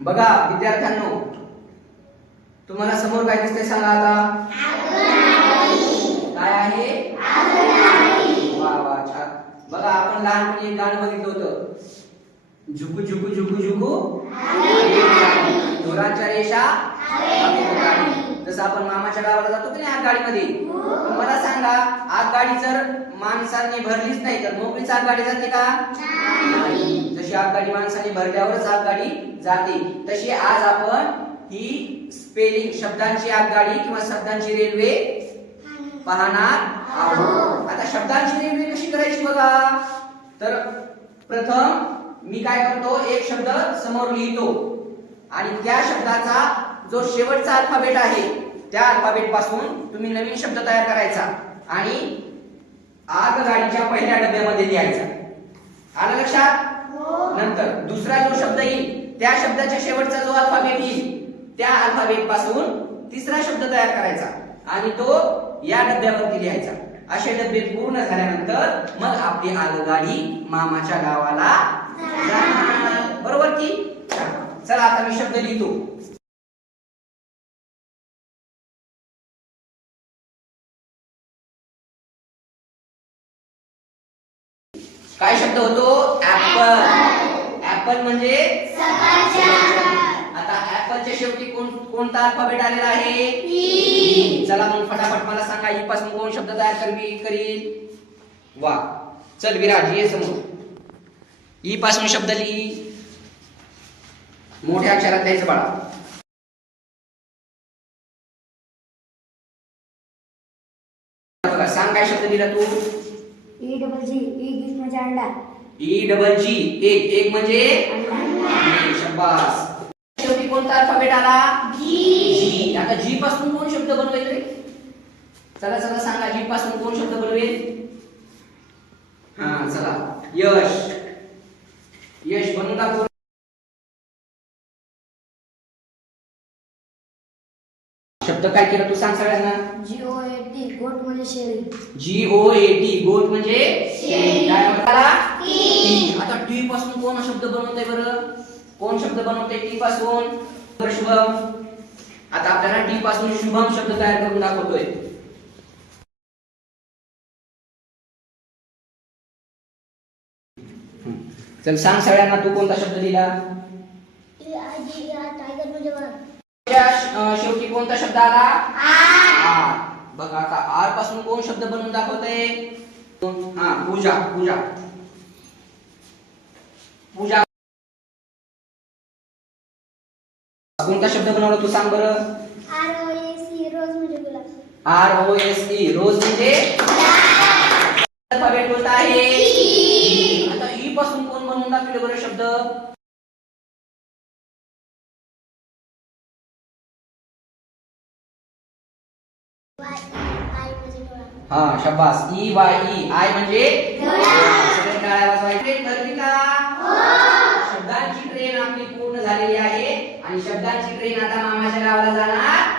बघा विद्यार्थ्यांनो, तुम्हाला समोर काय दिसतंय सांगा आता? काय आहे? वा वा, छान. बघा आपण लहानपणी एक गाणं बघितलं होतं, झुकू झुकू झुकू झुकू दोरांच्या रेषा हवेत उडाली. जसं आपण मामाच्या गावाला जातो की नाही आगगाडीमध्ये, मला सांगा आगगाडी जर माणसांनी भरलीच नाही तर मोकळीच आगगाडी जाते का? नाही. जशी आगगाडी माणसांनी भरल्यावरच आगगाडी जाते, तशी आज आपण ही स्पेलिंग शब्दांची आगगाडी किंवा शब्दांची रेल्वे पाहणार आहोत. आता शब्दांची रेल्वे कशी करायची बघा. तर प्रथम मी काय करतो, एक शब्द समोर लिहितो आणि त्या शब्दाचा जो शेवटचा अल्फाबेट आहे त्या अल्फाबेट पासून तुम्ही नवीन शब्द तयार करायचा आणि आगगाडीच्या पहिल्या डब्यामध्ये लिहायचा. आलं लक्षात? नंतर दुसरा जो शब्द येईल त्या शब्दाच्या शेवटचा जो अल्फाबेट येईल त्या अल्फाबेट पासून तिसरा शब्द तयार करायचा आणि तो या डब्यावरती लिहायचा. असे डबे पूर्ण झाल्यानंतर मग आपली आगगाडी मामाच्या गावाला जाणार. बरोबर की? चला आता मी शब्द लिहितो. काय शब्द होतो? ऍपल. ऍपल म्हणजे आता ऍपलच्या शेवटी कोणता अल्फाबेट आलेला आहे? ई. चला मग फटाफट मला सांगा, ई पासून कोण शब्द तयार करील? वा, चल विराज ये समोर. ई पासून शब्द लिही. मोठ्या अक्षरात द्यायचं बाळा. बघा सांग काय शब्द लिहिला तू? E double G. ई म्हणजे अंडा. E double G. एक म्हणजे अंडा. शाबास. शेवटी कोणता अल्फाबेट आला? जी. आता जी पासून कोण शब्द बनवेल रे? चला चला सांगा, जी पासून कोण शब्द बनवेल? हा चला, यश. यश बनवून दाखव. शब्द काय केला तू सांग सगळ्यांना? GOAT. गोट म्हणजे शेळी. GOAT. गोट म्हणजे शेळी. काय म्हणतात? टी. आता टी पासून कोण शब्द बनवतोय बरं? कोण शब्द बनवतोय टी पासून? शुभम. आता आपल्याला टी पासून शुभम शब्द तयार करून दाखवतोय. चल सांग सगळ्यांना, तू कोणता शब्द लिहिला? टायगर म्हणजे शेवटी कोणता शब्द आला? आर. बघा आता आर पासून कोण शब्द बनवून दाखवतोय? हा, पूजा. पूजा. पूजा कोणता शब्द बनवला तू सांग बरं? ROSE. रोज म्हणजे गुलाब. ROSE. रोज म्हणजे अल्फाबेट कोणता आहे? ई. आता ई पासून कोण बनवून दाखवले बरं शब्द? हा शाबास. E Y E. आय म्हणजे सगळे टाळ्या वाजवायचे. ट्रेन भरली का? शब्दांची ट्रेन आपली पूर्ण झालेली आहे आणि शब्दांची ट्रेन आता मामाच्या गावाला जाणार